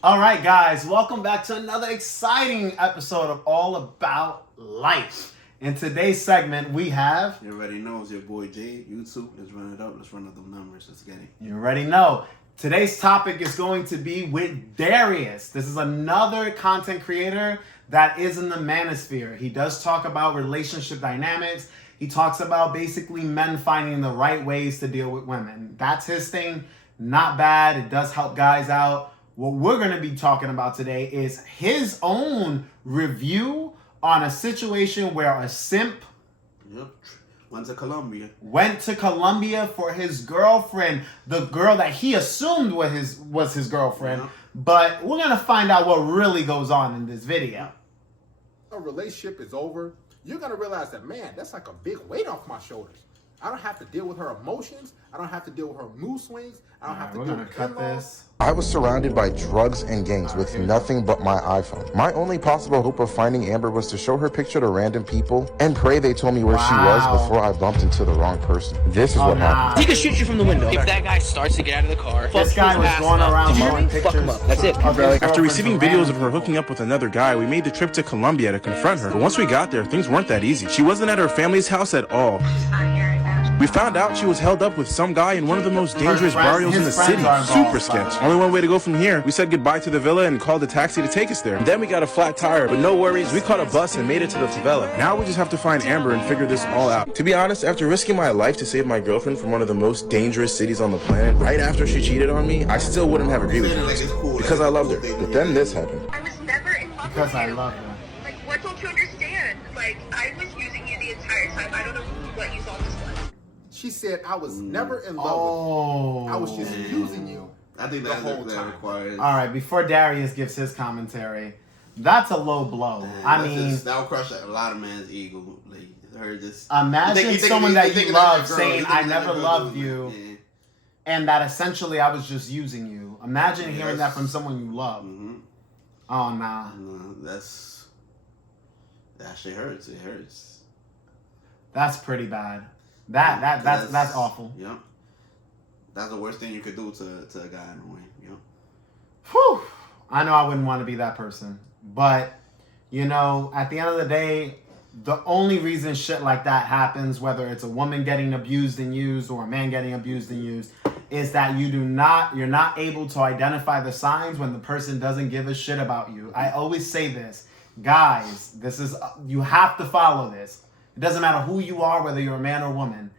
All right, guys, welcome back to another exciting episode of All About Life. In today's segment, we have. You already know it's your boy Jay. YouTube, let's run it up. Let's run up them numbers. Let's get it. You already know. Today's topic is going to be with Darius. This is another content creator that is in the manosphere. He does talk about relationship dynamics. He talks about basically men finding the right ways to deal with women. That's his thing. Not bad. It does help guys out. What we're going to be talking about today is his own review on a situation where a simp went to Colombia for his girlfriend, the girl that he assumed was his girlfriend. Yep. But we're going to find out what really goes on in this video. A relationship is over, you're going to realize that, man, that's like a big weight off my shoulders. I don't have to deal with her emotions. I don't have to deal with her mood swings. I don't have to deal with in-laws. I was surrounded by drugs and gangs with nothing but my iPhone. My only possible hope of finding Amber was to show her picture to random people and pray they told me where she was before I bumped into the wrong person. This is what happened. He could shoot you from the window. If that guy starts to get out of the car, This guy was going around showing pictures. Fuck him up. That's it. After receiving videos of her hooking up with another guy, we made the trip to Colombia to confront her. But once we got there, things weren't that easy. She wasn't at her family's house at all. We found out she was held up with some guy in one of the most dangerous barrios in the city. Super sketch. Only one way to go from here. We said goodbye to the villa and called a taxi to take us there. Then we got a flat tire, but no worries. We caught a bus and made it to the favela. Now we just have to find Amber and figure this all out. To be honest, after risking my life to save my girlfriend from one of the most dangerous cities on the planet, right after she cheated on me, I still wouldn't have agreed with her. Because I loved her. But then this happened. I was never in love Because with I you. love her. Like, what don't you understand? Like, I was using you the entire time. I don't know what you thought this was. She said, I was never in love with Oh. you. I was just using you. I think the whole that time. requires. All right, before Darius gives his commentary, that's a low blow. That'll crush a lot of man's ego. Like her just Imagine someone that you love your girl. saying, You I think that never your girl loved doing you, it. Yeah. and that essentially I was just using you. Imagine hearing that from someone you love. Mm-hmm. Oh, nah. No, that shit hurts. It hurts. That's pretty bad. That's awful. Yep. That's the worst thing you could do to a guy in a way. Yep. Whew. I know I wouldn't want to be that person. But, you know, at the end of the day, the only reason shit like that happens, whether it's a woman getting abused and used or a man getting abused and used, is that you're not able to identify the signs when the person doesn't give a shit about you. I always say this, guys, you have to follow this. It doesn't matter who you are, whether you're a man or woman.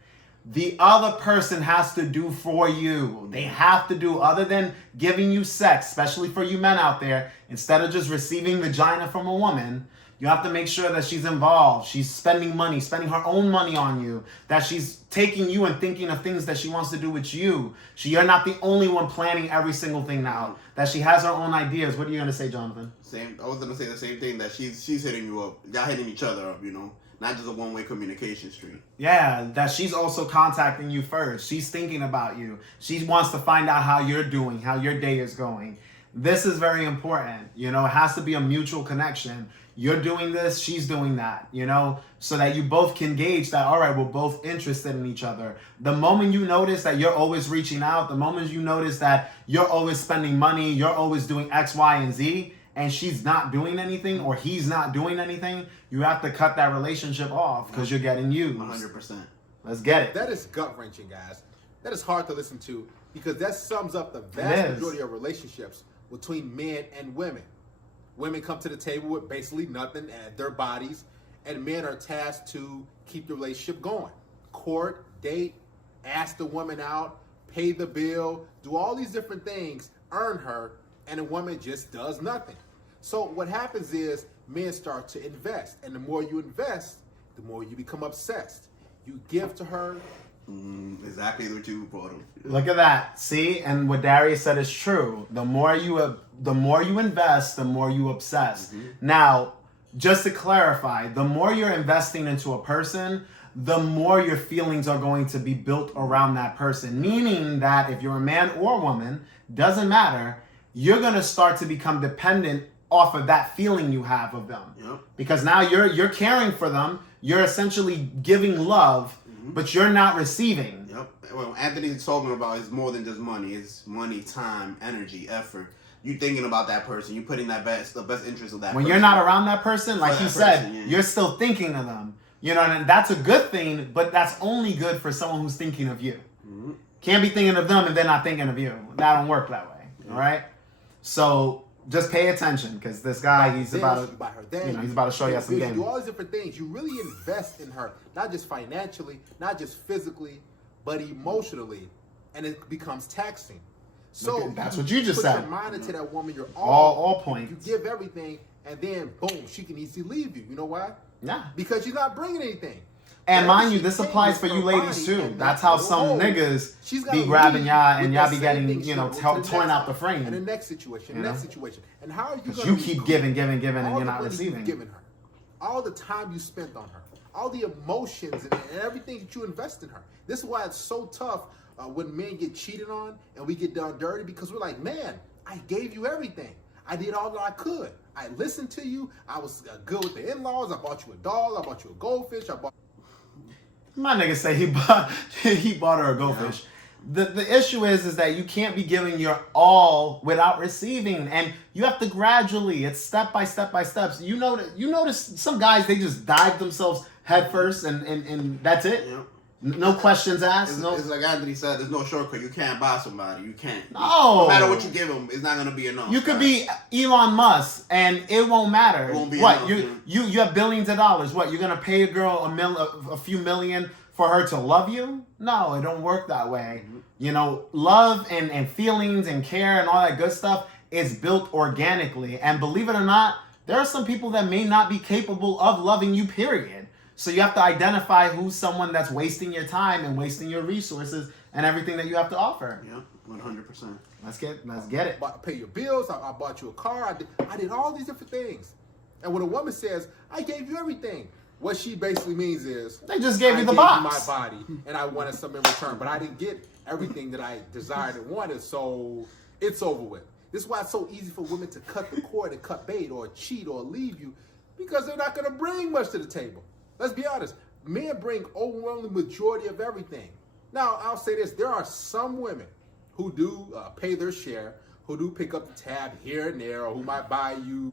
The other person has to do for you. They have to do, other than giving you sex, especially for you men out there, instead of just receiving vagina from a woman, you have to make sure that she's involved. She's spending money, spending her own money on you, that she's taking you and thinking of things that she wants to do with you. You're not the only one planning every single thing now, that she has her own ideas. What are you going to say, Jonathan? I was gonna say the same thing, that she's hitting you up. Y'all hitting each other up, you know. Not just a one-way communication street. Yeah, that she's also contacting you first. She's thinking about you. She wants to find out how you're doing, how your day is going. This is very important. You know, it has to be a mutual connection. You're doing this, she's doing that, you know, so that you both can gauge that, all right, we're both interested in each other. The moment you notice that you're always reaching out, the moment you notice that you're always spending money, you're always doing X, Y, and Z, and she's not doing anything or he's not doing anything, you have to cut that relationship off because you're getting used. 100%. Let's get it. That is gut-wrenching, guys. That is hard to listen to because that sums up the vast majority of relationships between men and women. Women come to the table with basically nothing at their bodies, and men are tasked to keep the relationship going. Court, date, ask the woman out, pay the bill, do all these different things, earn her, and a woman just does nothing. So what happens is men start to invest, and the more you invest, the more you become obsessed. You give to her. Exactly what you brought him. Look at that. See, and what Darius said is true. The more you invest, the more you obsess. Now, just to clarify, the more you're investing into a person, the more your feelings are going to be built around that person. Meaning that if you're a man or a woman, doesn't matter, you're going to start to become dependent off of that feeling you have of them. Yep. Because now you're caring for them, you're essentially giving love, but you're not receiving. Yep. Well, Anthony's talking about is more than just money. It's money, time, energy, effort. you thinking about that person. You putting the best interest of that When person. you're not around that person, like For he that said, person, yeah. you're still thinking of them. You know, and that's a good thing, but that's only good for someone who's thinking of you. Mm-hmm. Can't be thinking of them and they're not thinking of you. That don't work that way. All right? So just pay attention, because this guy, he's about to show you some game. You do all these different things. You really invest in her, not just financially, not just physically, but emotionally, and it becomes taxing. So that's what you just said. Put your mind into that woman. You're all points. You give everything, and then boom, she can easily leave you. You know why? Yeah. Because you're not bringing anything. And mind you, this applies for you ladies too. That's how some niggas be grabbing y'all and y'all be getting, torn out the frame. And the next situation, And how are you going to... You keep giving, and you're not receiving. Giving her, all the time you spent on her, all the emotions and everything that you invest in her. This is why it's so tough when men get cheated on and we get done dirty, because we're like, man, I gave you everything. I did all that I could. I listened to you. I was good with the in-laws. I bought you a doll. I bought you a goldfish. My nigga say he bought her a goldfish. Yeah. The issue is that you can't be giving your all without receiving, and you have to gradually. It's step by steps. You notice some guys, they just dive themselves head first and that's it. Yeah. No questions asked. It's like Anthony said, there's no shortcut. You can't buy somebody. You can't. No matter what you give them, it's not gonna be enough. You could be Elon Musk, and it won't matter. It won't be what enough, you have billions of dollars. What, you're gonna pay a girl a few million for her to love you? No, it don't work that way. Mm-hmm. Love and feelings and care and all that good stuff is built organically. And believe it or not, there are some people that may not be capable of loving you, period. So you have to identify who's someone that's wasting your time and wasting your resources and everything that you have to offer. Yeah, 100%. Let's get it. Pay your bills. I bought you a car. I did all these different things. And when a woman says, I gave you everything, what she basically means is, they just gave you the box. My body, and I wanted something in return, but I didn't get everything that I desired and wanted, so it's over with. This is why it's so easy for women to cut the cord and cut bait or cheat or leave you, because they're not going to bring much to the table. Let's be honest. Men bring overwhelming majority of everything. Now, I'll say this. There are some women who do pay their share, who do pick up the tab here and there, or who might buy you.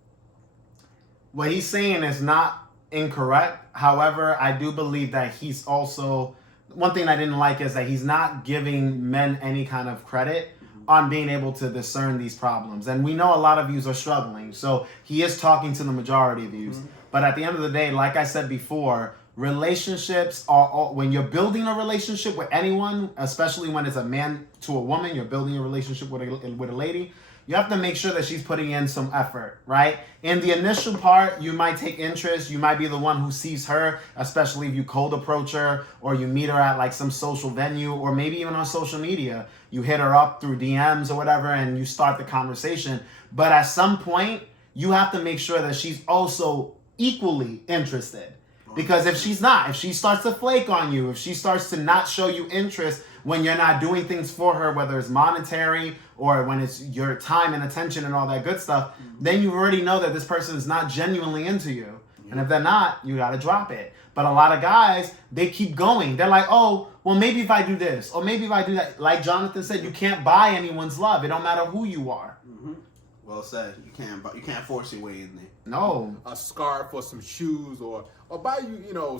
What he's saying is not incorrect. However, I do believe that he's also... One thing I didn't like is that he's not giving men any kind of credit on being able to discern these problems. And we know a lot of yous are struggling. So he is talking to the majority of yous. Mm-hmm. But at the end of the day, like I said before, relationships are, when you're building a relationship with anyone, especially when it's a man to a woman, you're building a relationship with a lady, you have to make sure that she's putting in some effort, right? In the initial part, you might take interest. You might be the one who sees her, especially if you cold approach her or you meet her at like some social venue or maybe even on social media. You hit her up through DMs or whatever and you start the conversation. But at some point, you have to make sure that she's also equally interested. Because if she's not, if she starts to flake on you, if she starts to not show you interest when you're not doing things for her, whether it's monetary or when it's your time and attention and all that good stuff, then you already know that this person is not genuinely into you. And if they're not, you got to drop it. But a lot of guys, they keep going. They're like, oh, well, maybe if I do this or maybe if I do that. Like Jonathan said, you can't buy anyone's love. It don't matter who you are. Mm-hmm. Well said. You can't force your way in there. No. A scarf or some shoes or buy you,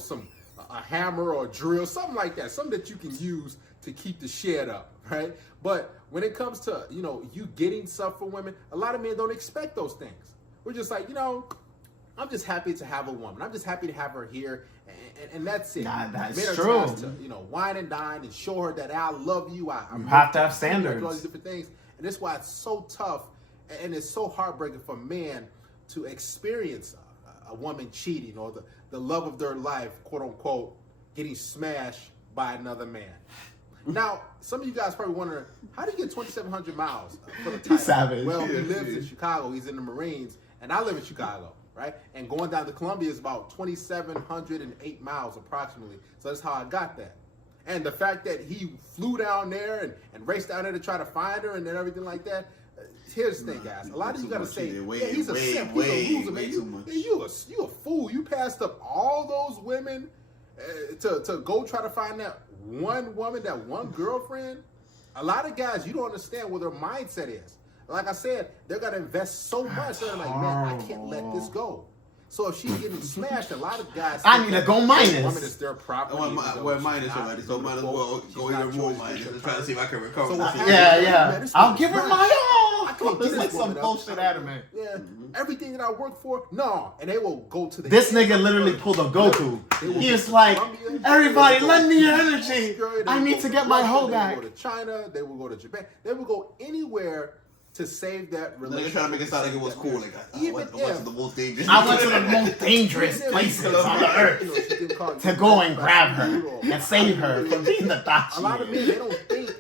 a hammer or a drill, something like that. Something that you can use to keep the shed up, right? But when it comes to, you getting stuff for women, a lot of men don't expect those things. We're just like, I'm just happy to have a woman. I'm just happy to have her here, and that's it. Nah, that's men are true. tasked to, wine and dine and show her that I love you. You have to have standards. All these different things, and that's why it's so tough, and it's so heartbreaking for men to experience a woman cheating or the love of their life, quote unquote, getting smashed by another man. Now, some of you guys probably wondering, how do you get 2,700 miles for the title? Savage. Well, he lives in Chicago. He's in the Marines, and I live in Chicago, right? And going down to Columbia is about 2,708 miles approximately. So that's how I got that. And the fact that he flew down there and raced down there to try to find her and then everything like that. Here's the thing, guys. A lot of you got to say, he's a simp. He's a loser, man. You a fool. You passed up all those women to go try to find that one woman, that one girlfriend. A lot of guys, you don't understand what their mindset is. like I said, they're gonna invest so much. They're like, man, I can't let this go. So if she's getting smashed, a lot of guys. I need to go minus. Woman is their property. Well, minus already, so might as well go even more minus and try to see if I can recover. Yeah. I'll give her my all. I can't It's get like this some woman bullshit anime. Yeah, everything that I work for, no, and they will go to the. This nigga literally pulled a Goku. He was like, everybody, lend me your energy. I need to get my hoe back. They will go to China. They will go to Japan. They will go anywhere to save that relationship. They're trying to make it sound like it was cool. Like, I went to the most dangerous. I went to the most dangerous places on the earth to go and grab her and save her from being the thought. A lot of men, they don't think,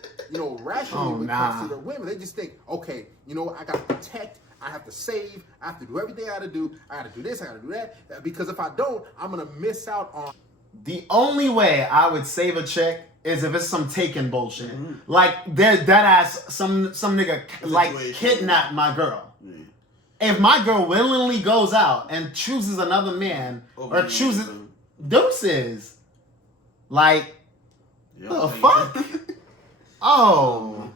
rationally when it comes to their women. They just think, okay, I got to protect. I have to save. I have to do everything I got to do. I got to do this. I got to do that. Because if I don't, I'm going to miss out on. The only way I would save a chick is if it's some taken bullshit. Like they're dead ass some nigga like kidnapped my girl. If my girl willingly goes out and chooses another man or chooses deuces, like the fuck? Oh,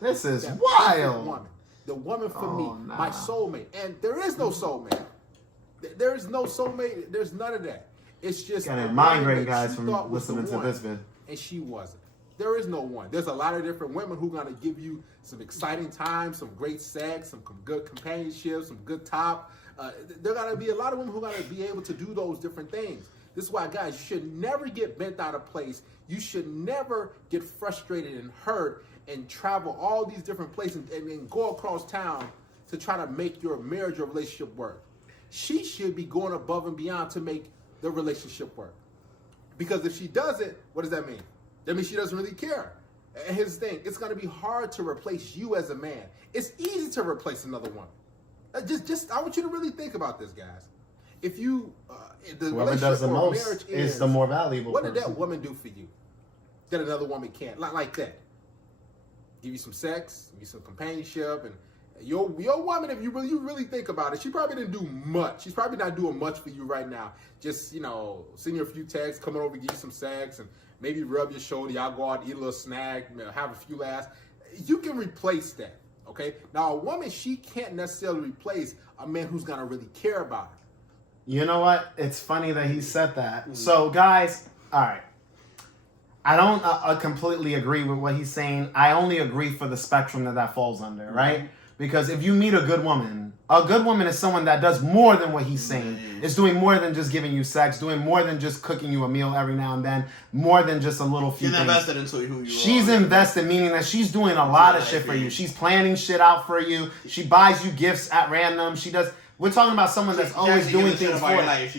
this is wild. The woman for me, my soulmate, and there is no soulmate. There is no soulmate. There's none of that. It's just got a migraine, guys, from listening to this vid. And she wasn't. There is no one. There's a lot of different women who are going to give you some exciting time, some great sex, some good companionship, some good top. There are going to be a lot of women who are going to be able to do those different things. This is why, guys, you should never get bent out of place. You should never get frustrated and hurt and travel all these different places and go across town to try to make your marriage or relationship work. She should be going above and beyond to make the relationship work. Because if she doesn't, what does that mean? That means she doesn't really care. And here's the thing, it's going to be hard to replace you as a man. It's easy to replace another woman. I want you to really think about this, guys. If you, whoever does the most is the more valuable What person. did that woman do for you that another woman can't? Like that. Give you some sex, give you some companionship, and your woman, if you really think about it, she probably didn't do much. She's probably not doing much for you right now. Just, send you a few texts, coming over, give you some sex, and maybe rub your shoulder. Y'all go out, eat a little snack, have a few laughs. You can replace that, okay? Now, a woman, she can't necessarily replace a man who's going to really care about her. You know what? It's funny that he said that. So, guys, all right. I don't completely agree with what he's saying. I only agree for the spectrum that falls under, right? Because if you meet a good woman is someone that does more than what he's saying. It's doing more than just giving you sex, doing more than just cooking you a meal every now and then, more than just a little few things. She's invested into who you are. She's invested, meaning that she's doing a lot of shit for you. She's planning shit out for you. She buys you gifts at random. She does. We're talking about someone that's always doing things for you. She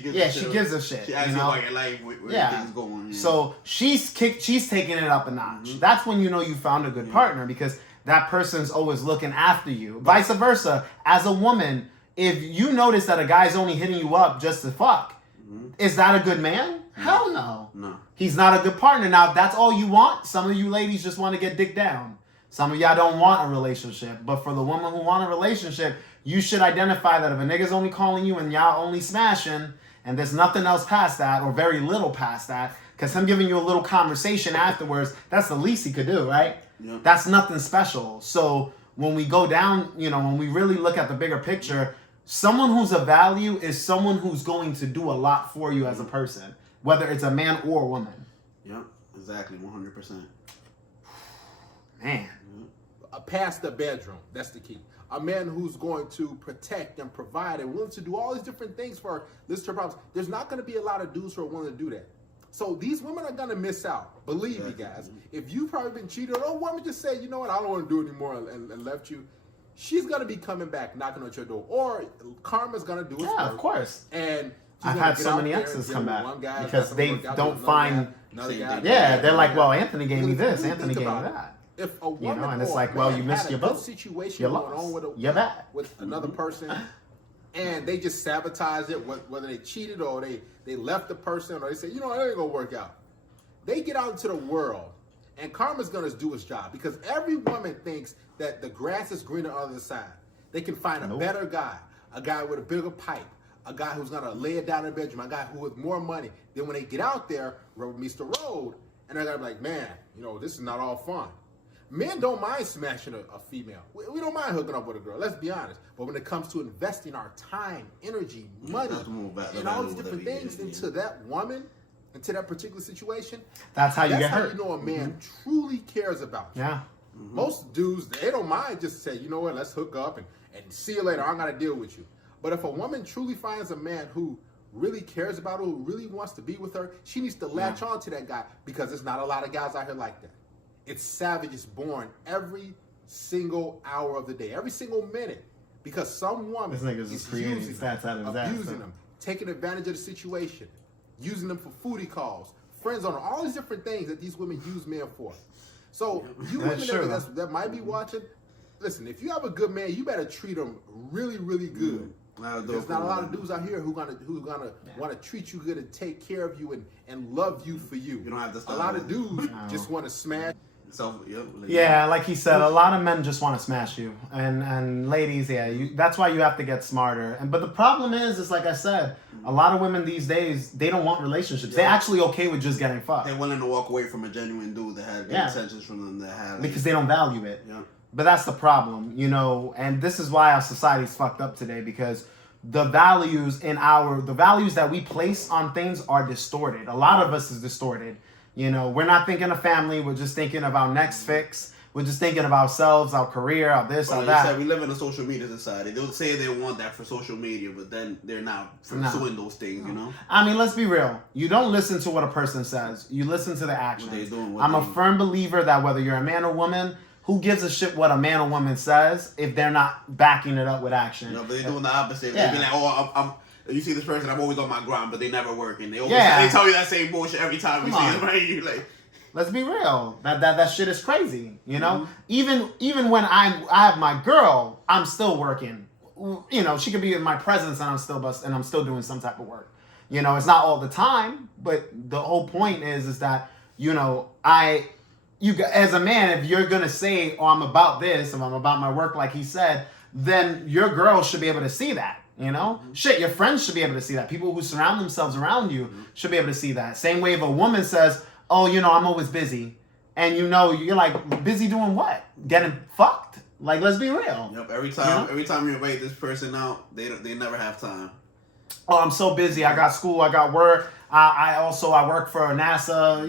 gives a shit. She asks you about your life, where things going. So she's taking it up a notch. That's when you know you found a good partner, because that person's always looking after you. Vice versa, as a woman, if you notice that a guy's only hitting you up just to fuck, is that a good man? Hell no. No. He's not a good partner. Now, if that's all you want, some of you ladies just want to get dick down. Some of y'all don't want a relationship. But for the woman who want a relationship, you should identify that if a nigga's only calling you and y'all only smashing, and there's nothing else past that, or very little past that, because him giving you a little conversation afterwards, that's the least he could do, right? Yeah. That's nothing special. So when we go down, when we really look at the bigger picture, someone who's of value is someone who's going to do a lot for you as a person, whether it's a man or a woman. Yeah, exactly, 100%. Man. Past the bedroom, that's the key. A man who's going to protect and provide and willing to do all these different things for list her problems. There's not going to be a lot of dudes who are willing to do that. So these women are going to miss out. Believe me, guys. If you've probably been cheated, or a woman just said, you know what, I don't want to do it anymore and left you, she's going to be coming back, knocking on your door. Or karma's going to do its work. Yeah, of course. And I've had so many exes come back because they don't find... they're like, well, Anthony gave me this, Anthony gave me that. If a woman and it's like, well, you missed your boat. Situation You're going lost. on You're bad. with another person, and they just sabotage it, whether they cheated or they left the person, or they say, it ain't gonna work out. They get out into the world, and karma's gonna do its job, because every woman thinks that the grass is greener on the other side. They can find a better guy, a guy with a bigger pipe, a guy who's gonna lay it down in the bedroom, a guy who with more money. Then when they get out there, rubber meets the road, and they're gonna be like, man, this is not all fun. Men don't mind smashing a female. We don't mind hooking up with a girl. Let's be honest. But when it comes to investing our time, energy, money, and all these different things into that woman, into that particular situation, that's how you get hurt. That's how you know a man truly cares about you. Yeah. Most dudes, they don't mind just say, you know what, let's hook up and see you later. I don't got to deal with you. But if a woman truly finds a man who really cares about her, who really wants to be with her, she needs to latch on to that guy, because there's not a lot of guys out here like that. It's savages born every single hour of the day, every single minute, because some woman this nigga's just creating stats out of his ass, abusing them, taking advantage of the situation, using them for foodie calls, friends on all these different things that these women use men for. So you women that might be watching, listen, if you have a good man, you better treat him really, really good. There's not a lot of dudes out here who gonna want to treat you good and take care of you and love you for you. You don't have to stop. A lot of dudes just want to smash. Yeah, like he said, a lot of men just want to smash you, and ladies, that's why you have to get smarter. But the problem is like I said, a lot of women these days, they don't want relationships. They're actually okay with just getting fucked. They're willing to walk away from a genuine dude that had good intentions from them, that had because they don't value it. Yeah. But that's the problem, and this is why our society's fucked up today, because the values that we place on things are distorted. A lot of us is distorted. We're not thinking of family. We're just thinking of our next fix. We're just thinking of ourselves, our career, our this, our that. We live in a social media society. They'll say they want that for social media, but then they're not pursuing those things, I mean, let's be real. You don't listen to what a person says. You listen to the actions. What they doing, I'm a firm believer that whether you're a man or woman, who gives a shit what a man or woman says if they're not backing it up with action? No, but they're doing the opposite. Yeah. They be like, you see this person, I'm always on my grind, but they never work. And they tell you that same bullshit every time you see them, right? You like... Let's be real. That shit is crazy, Even when I have my girl, I'm still working. She could be in my presence and I'm still doing some type of work. It's not all the time, but the whole point is that, as a man, if you're gonna say, "Oh, I'm about this," and I'm about my work, like he said, then your girl should be able to see that. Shit, your friends should be able to see that. People who surround themselves around you should be able to see that. Same way if a woman says, "Oh, I'm always busy," and you're like, busy doing what? Getting fucked? Like, let's be real. Yep. Every time you invite this person out, they never have time. Oh, I'm so busy. I got school. I got work. I work for NASA.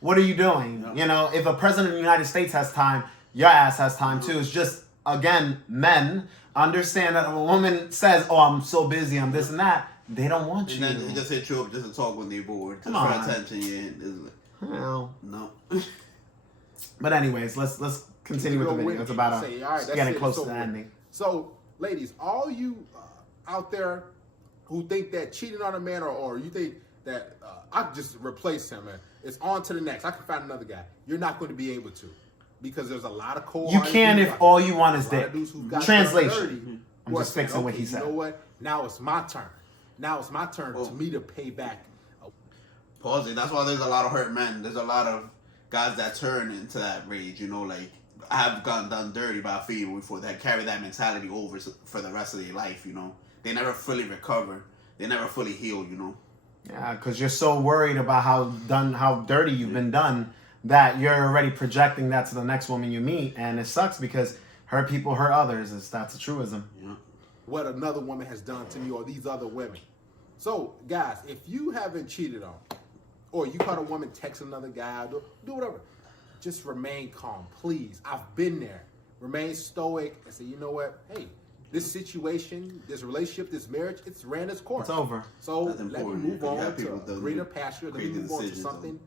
What are you doing? Yep. If a president of the United States has time, your ass has time too. It's just, again, men understand that if a woman says, "Oh, I'm so busy, I'm this and that," they don't want you. And then they just hit you up just to talk when they're bored. Come just on. for attention, No. But anyways, let's continue with the video. It's about getting close to the ending. So, ladies, all you out there who think that cheating on a man or you think that I can just replace him and it's on to the next, I can find another guy, you're not going to be able to, because there's a lot of cold. You can if all you want is dick. Translation. I'm just fixing what he said. You know what? Now it's my turn. To me to pay back. Pause it. That's why there's a lot of hurt men. There's a lot of guys that turn into that rage. Like, I have gotten done dirty by a female before that carry that mentality over for the rest of their life. They never fully recover. They never fully heal. Yeah, because you're so worried about how dirty you've been done that you're already projecting that to the next woman you meet, and it sucks because hurt people hurt others. That's a truism. Yeah. What another woman has done to me or these other women. So, guys, if you haven't cheated on, or you caught a woman text another guy, do whatever, just remain calm, please. I've been there. Remain stoic and say, you know what? Hey, this situation, this relationship, this marriage, it's ran its course. It's over. So let me move on to greener pasture. Let me move on to something,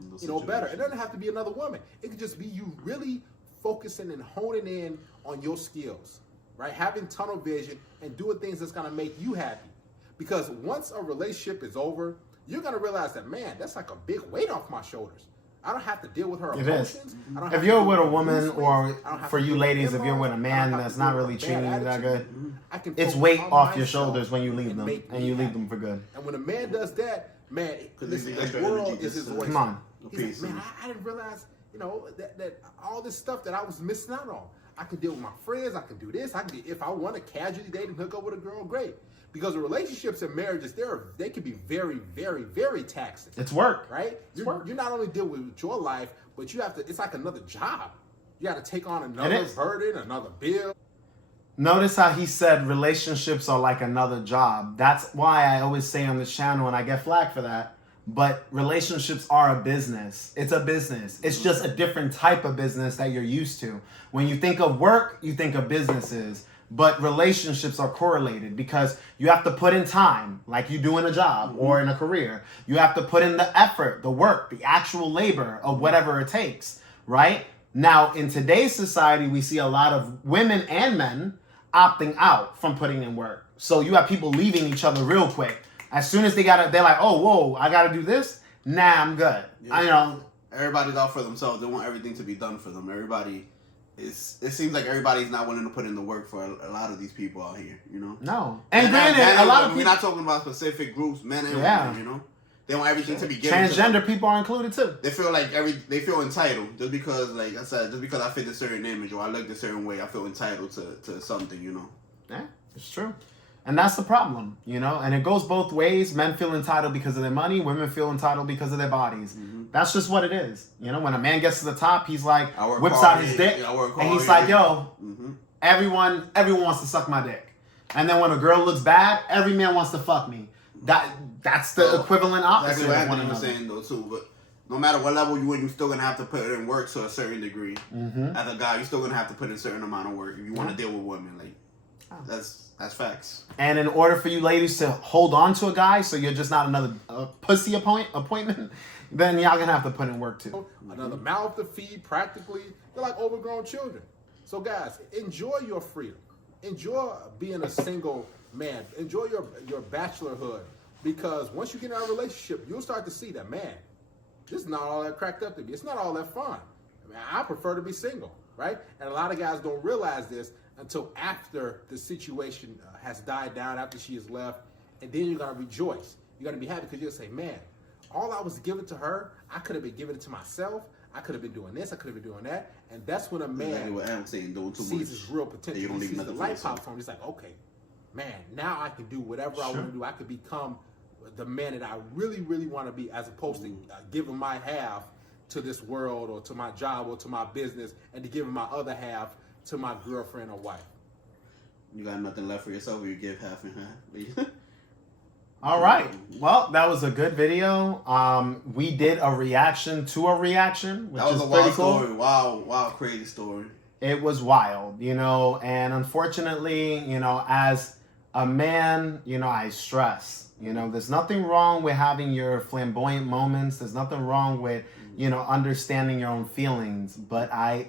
better. It doesn't have to be another woman. It could just be you really focusing and honing in on your skills, right? Having tunnel vision and doing things that's going to make you happy. Because once a relationship is over, you're going to realize that, man, that's like a big weight off my shoulders. I don't have to deal with her emotions. If you're with a woman, or for you ladies, if you're with a man that's not really treating you that good, it's weight off your shoulders when you leave them, and you leave them for good. And when a man does that, man, listen, the world is his oyster. Come on. He's like, man, I didn't realize, that all this stuff that I was missing out on. I can deal with my friends. I can do this. If I want to casually date and hook up with a girl, great. Because the relationships and marriages, they can be very, very, very taxing. It's work, right? You're not only dealing with your life, but you have to. It's like another job. You got to take on another burden, another bill. Notice how he said relationships are like another job. That's why I always say on this channel, and I get flack for that, but relationships are a business. It's a business. It's just a different type of business that you're used to. When you think of work, you think of businesses, but relationships are correlated because you have to put in time, like you do in a job or in a career. You have to put in the effort, the work, the actual labor of whatever it takes, right? Now, in today's society, we see a lot of women and men opting out from putting in work. So you have people leaving each other real quick. As soon as they're like, oh, whoa, I gotta do this. Nah, I'm good. Yeah. Everybody's out for themselves. They want everything to be done for them. It seems like everybody's not willing to put in the work for a lot of these people out here, No. And granted, a lot of people, we're not talking about specific groups, men and women, They want everything to be given. Transgender people are included too. They feel like they feel entitled just because, like I said, just because I fit a certain image or I look a certain way, I feel entitled to something, Yeah, it's true. And that's the problem, and it goes both ways. Men feel entitled because of their money. Women feel entitled because of their bodies. Mm-hmm. That's just what it is. When a man gets to the top, he's like, whips out his dick, and he's like, yo, everyone wants to suck my dick. And then when a girl looks bad, every man wants to fuck me. That's the equivalent opposite. That's what Anthony was saying though too. But no matter what level you in, you're still gonna have to put in work to a certain degree. Mm-hmm. As a guy, you're still gonna have to put in a certain amount of work if you want to deal with women. Like that's facts. And in order for you ladies to hold on to a guy, so you're just not another pussy appointment, then y'all gonna have to put in work too. Another mouth to feed. Practically, they're like overgrown children. So guys, enjoy your freedom. Enjoy being a single man. Enjoy your bachelorhood, because once you get in a relationship, you'll start to see that, man, this is not all that cracked up to be. It's not all that fun. I prefer to be single, right? And a lot of guys don't realize this until after the situation has died down, after she has left, and then you're gonna rejoice. You're gonna be happy because you'll say, man, all I was giving to her, I could have been giving it to myself. I could have been doing this. I could have been doing that. And that's when a man sees his real potential. He sees the light pop for him. He's like, okay, man, now I can do whatever I want to do. I could become the man that I really, really want to be, as opposed to giving my half to this world or to my job or to my business, and to giving my other half to my girlfriend or wife. You got nothing left for yourself, or you give half and half. All right. Well, that was a good video. We did a reaction to a reaction, which that was is a wild pretty cool. Story. Wow, crazy story. It was wild, and unfortunately, as a man, I stress, there's nothing wrong with having your flamboyant moments. There's nothing wrong with, understanding your own feelings. But I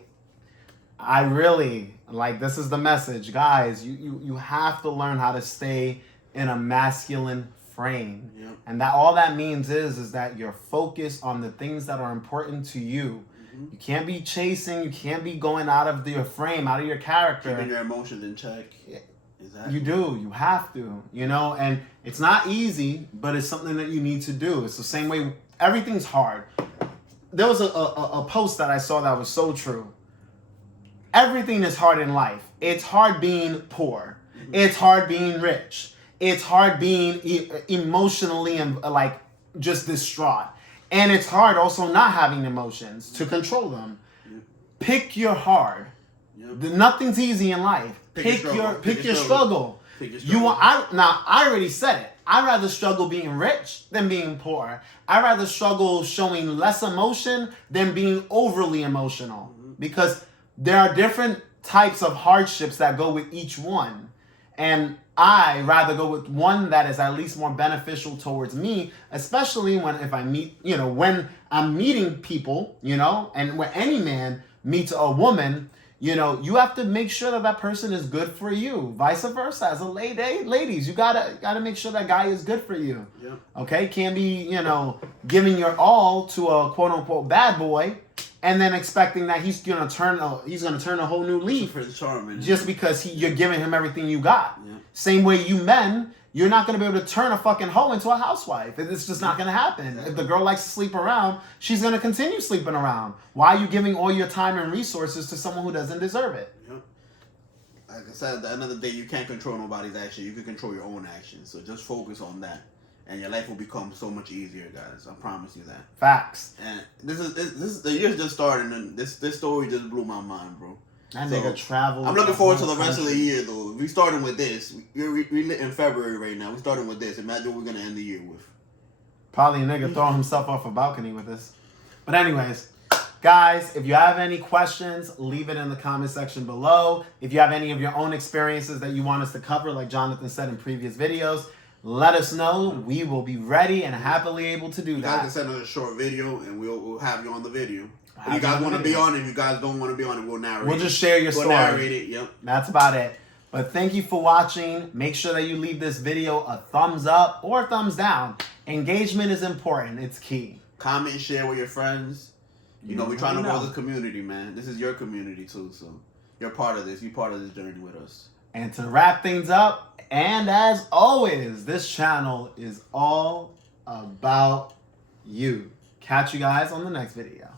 really, this is the message, guys, you have to learn how to stay in a masculine frame. Yep. And that all that means is that you're focused on the things that are important to you. You can't be chasing. You can't be going out of your frame, out of your character. Keeping your emotions in check. Exactly. You do. You have to. And it's not easy, but it's something that you need to do. It's the same way. Everything's hard. There was a post that I saw that was so true. Everything is hard in life. It's hard being poor. It's hard being rich. It's hard being emotionally and just distraught. And it's hard also not having emotions to control them. Yep. Pick your hard. Yep. Nothing's easy in life. Pick your struggle. I already said it. I'd rather struggle being rich than being poor. I'd rather struggle showing less emotion than being overly emotional. Because there are different types of hardships that go with each one. And I rather go with one that is at least more beneficial towards me, especially if I meet, when I'm meeting people, and when any man meets a woman, you have to make sure that person is good for you. Vice versa, as a ladies, you gotta make sure that guy is good for you. Yeah. Okay, can't be giving your all to a quote unquote bad boy, and then expecting that he's gonna turn a whole new leaf just because you're giving him everything you got. Yeah. Same way you men, you're not gonna be able to turn a fucking hoe into a housewife. It's just not gonna happen. Exactly. If the girl likes to sleep around, she's gonna continue sleeping around. Why are you giving all your time and resources to someone who doesn't deserve it? Yep. Like I said, at the end of the day, you can't control nobody's action. You can control your own actions. So just focus on that. and your life will become so much easier, guys. I promise you that. Facts. And this is the year's just starting, and this story just blew my mind, bro. That nigga traveled. I'm looking forward to the rest of the year, though. We starting with this. We in February right now. We starting with this. Imagine what we're gonna end the year with. Probably a nigga throwing himself off a balcony with this. But anyways, guys, if you have any questions, leave it in the comment section below. If you have any of your own experiences that you want us to cover, like Jonathan said in previous videos, let us know. We will be ready and happily able to do You that. guys can send us a short video, and we'll have you on the video. If you guys want to be on it, if you guys don't want to be on it, we'll narrate it. We'll just share your story. We'll narrate it, yep. That's about it. But thank you for watching. Make sure that you leave this video a thumbs up or a thumbs down. Engagement is important. It's key. Comment and share with your friends. You know, we're trying to grow this community, man. This is your community, too, so you're part of this. You're part of this journey with us. And to wrap things up, and as always, this channel is all about you. Catch you guys on the next video.